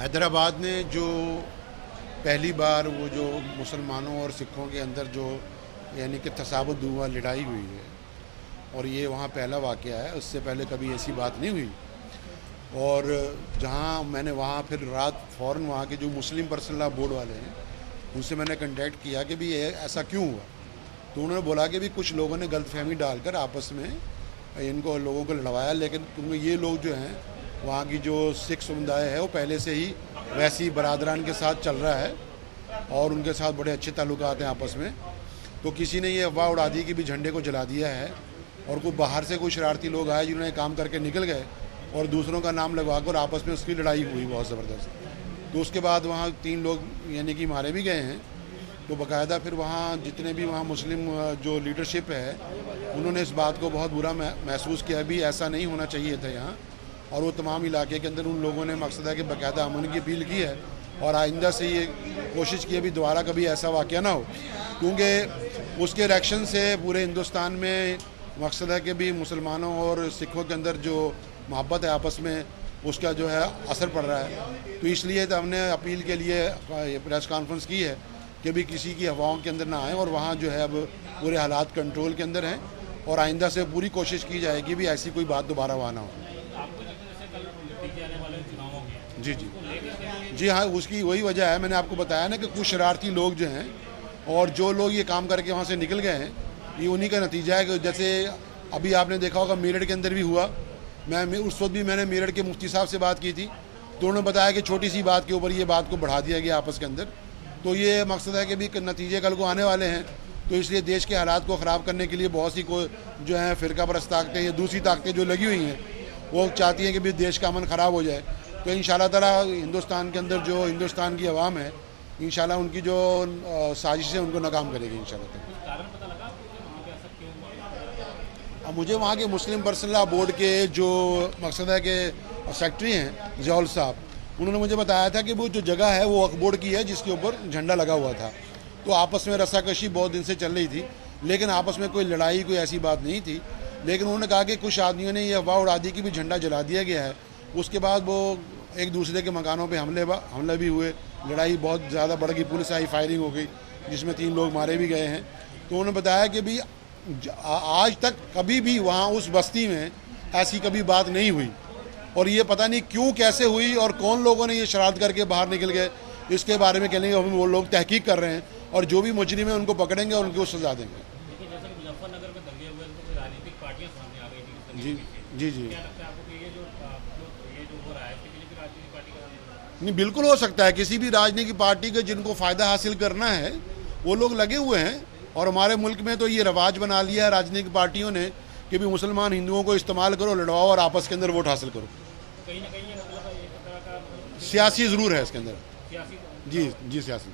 हैदराबाद में जो पहली बार वो जो मुसलमानों और सिखों के अंदर जो यानी कि तसाबुत हुआ लड़ाई हुई है और ये वहाँ पहला वाक़या है। उससे पहले कभी ऐसी बात नहीं हुई। और जहाँ मैंने वहाँ फिर रात फ़ौरन वहाँ के जो मुस्लिम पर्सनल लॉ बोर्ड वाले हैं उनसे मैंने कांटेक्ट किया कि भी ये ऐसा क्यों हुआ। तो उन्होंने बोला कि भी कुछ लोगों ने गलतफहमी डालकर आपस में इनको लोगों को लड़वाया, लेकिन क्योंकि ये लोग जो हैं वहाँ की जो सिख समुदाय है वो पहले से ही वैसी बरादरान के साथ चल रहा है और उनके साथ बड़े अच्छे ताल्लुकात हैं आपस में। तो किसी ने ये अफवाह उड़ा दी कि भी झंडे को जला दिया है और कोई बाहर से कोई शरारती लोग आए जिन्होंने काम करके निकल गए और दूसरों का नाम लगवा कर आपस में उसकी लड़ाई हुई बहुत ज़बरदस्त। तो उसके बाद वहाँ 3 लोग यानी कि मारे भी गए हैं। तो बाकायदा फिर वहाँ जितने भी वहाँ मुस्लिम जो लीडरशिप है उन्होंने इस बात को बहुत बुरा महसूस किया, भी ऐसा नहीं होना चाहिए था यहाँ। और वो तमाम इलाके के अंदर उन लोगों ने मकसद है कि बाकायदा अमन की अपील की है और आइंदा से ये कोशिश की है भी दोबारा कभी ऐसा वाक़या ना हो, क्योंकि उसके रिएक्शन से पूरे हिंदुस्तान में मकसद है कि भी मुसलमानों और सिखों के अंदर जो मोहब्बत है आपस में उसका जो है असर पड़ रहा है। तो इसलिए तो हमने अपील के लिए प्रेस कॉन्फ्रेंस की है कि भी किसी की हवाओं के अंदर ना आए और वहाँ जो है अब पूरे हालात कंट्रोल के अंदर हैं और आइंदा से पूरी कोशिश की जाएगी भी ऐसी कोई बात दोबारा वहाँ ना हो। जी जी जी हाँ, उसकी वही वजह है, मैंने आपको बताया ना कि कुछ शरारती लोग जो हैं और जो लोग ये काम करके वहाँ से निकल गए हैं ये उन्हीं का नतीजा है। कि जैसे अभी आपने देखा होगा मेरठ के अंदर भी हुआ। मैं उस वक्त भी मैंने मेरठ के मुफ्ती साहब से बात की थी तो उन्होंने बताया कि छोटी सी बात के ऊपर ये बात को बढ़ा दिया गया आपस के अंदर। तो ये मकसद है कि भी नतीजे कल को आने वाले हैं। तो इसलिए देश के हालात को ख़राब करने के लिए बहुत सी को जो है फ़िरका परस्त ताकतें या दूसरी ताकतें जो लगी हुई हैं वो चाहती हैं कि भी देश का अमन ख़राब हो जाए। तो इंशाल्लाह ताला हिंदुस्तान के अंदर जो हिंदुस्तान की आवाम है इंशाल्लाह उनकी जो साजिश है उनको नाकाम करेगी इंशाल्लाह ताला। अब मुझे वहाँ के मुस्लिम पर्सनल लॉ बोर्ड के जो मकसद है कि सेक्रेटरी हैं ज़ियाउल साहब, उन्होंने मुझे बताया था कि वो जो जगह है वो वक्फ बोर्ड की है जिसके ऊपर झंडा लगा हुआ था। तो आपस में रस्साकशी बहुत दिन से चल रही थी लेकिन आपस में कोई लड़ाई कोई ऐसी बात नहीं थी। लेकिन उन्होंने कहा कि कुछ आदमियों ने ये अफवाह उड़ा दी कि भी झंडा जला दिया गया है। उसके बाद वो एक दूसरे के मकानों पे हमले भी हुए, लड़ाई बहुत ज़्यादा बढ़ गई, पुलिस आई, फायरिंग हो गई जिसमें 3 लोग मारे भी गए हैं। तो उन्होंने बताया कि भी आज तक कभी भी वहाँ उस बस्ती में ऐसी कभी बात नहीं हुई और ये पता नहीं क्यों कैसे हुई और कौन लोगों ने ये शरारत करके बाहर निकल गए, इसके बारे में कहने हम वो लोग तहकीक कर रहे हैं और जो भी मुजरिम है उनको पकड़ेंगे और उनको सजा देंगे। जी जी जी नहीं, बिल्कुल हो सकता है किसी भी राजनीतिक पार्टी के जिनको फ़ायदा हासिल करना है वो लोग लगे हुए हैं। और हमारे मुल्क में तो ये रवाज बना लिया है राजनीतिक पार्टियों ने कि भी मुसलमान हिंदुओं को इस्तेमाल करो, लड़वाओ और आपस के अंदर वोट हासिल करो। कहीं ना कहीं मतलब सियासी ज़रूर है इसके अंदर। जी जी सियासी।